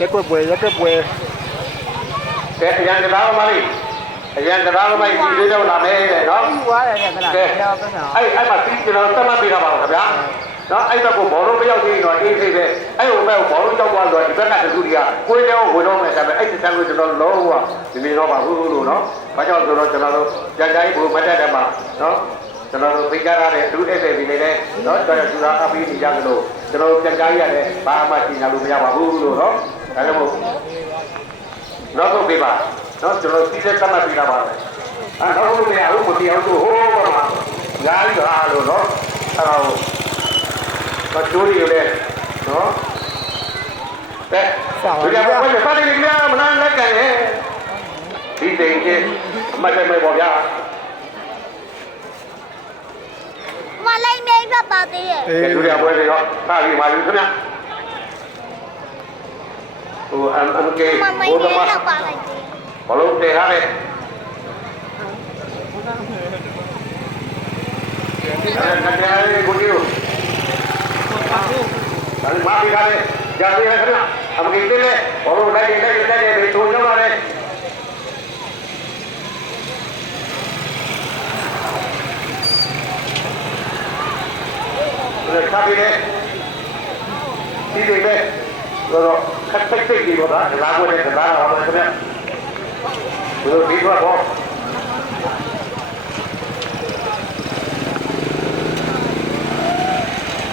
ရက်ကွက်ပွဲကဲအရန်တရားမလေးအရန်တရားမလေးဒီလေးတော့လာမယ်တဲ့နော်ပြီးသွားတယ်တဲ့မလားပြောပြမယ်အဲ့မှာပြီးကျွန်တော်တတ်မှတ်ပေးတာပါခင်ဗျာနော်အဲ့ဘက်ကိုဘောလုံးမရောက်သေးရင်တော့အေးသေးပဲအဲ့ဟိုဘက်ကိုဘောလုံးရောက်သွားတော့ဒီဘက်ကတခုတည်းကကိုယ်တောင်ဝင်တော့မယ်ဒါပေမဲ့အဲ့ဒီဆန်းကိုကျွန်တော်လုံးဝဒီနေတော့ပါဘူးလို့နော်ဘာကြောင့်ဆိုတော့ကျွန်တော်တို့ကြကြိုက်ဘူးမတက်တယ်မှာနော်ကျွန်တော်တို့ဖိကြရတဲ့အတူအဲ့ဒီနေနဲ့နော်တော်တော်ကျူတာအပီးနေကြသလိုကျွန်တော်ကြကြိုက်ရတယ်ဘာမှရှင်းရလို့မရပါဘူးလို့နော်ဒါလည်းမဟုတ်နောက်ဆုံးပြပါနော်ကျွန်တော်စီးတဲ့တတ်မှတ်ပြတာပါပဲနောက်ဆုံးမရဘူးမပြောဘူးဟိုးပါမှာငါးရီအားလို့နော်အဲ့တော့ကျိုးရီလေနော်တဲ့ဒီကဘယ်လိုဖတ်နေကြမလားလက်ကလည်းဒီတိန်ချင်းအမှတ်တမဲ့ပေါ့ဗျာမလိုက်နေပြပါသေးရဲ့ဒုတိယပွဲတွေတော့ခါပြီးမှလူခင်ဗျဟိုMK မမိုင်းနေတော့ပါလိုက်သေးဘလုံးတည်ထားတယ်အဲ့ကိုကြီးဒါမှမပြီးတာလေကြာပြီခဏအမကြီးတယ်လေဘလုံးလိုက်နေပြီးထုံကြပါလေခါပြီးလေဒီတွေပဲတော့ခက်ပိတ်ပြီးတော့လာခွင့်နဲ့ဒါလာတော့ခင်ဗျဘယ်လိုဒီတော့ဘော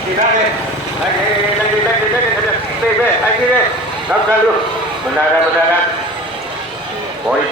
ဒီနားလေလိုက်ပဲအဲ့ဒီလေနောက်ကြလို့မနာရဘော်ရီ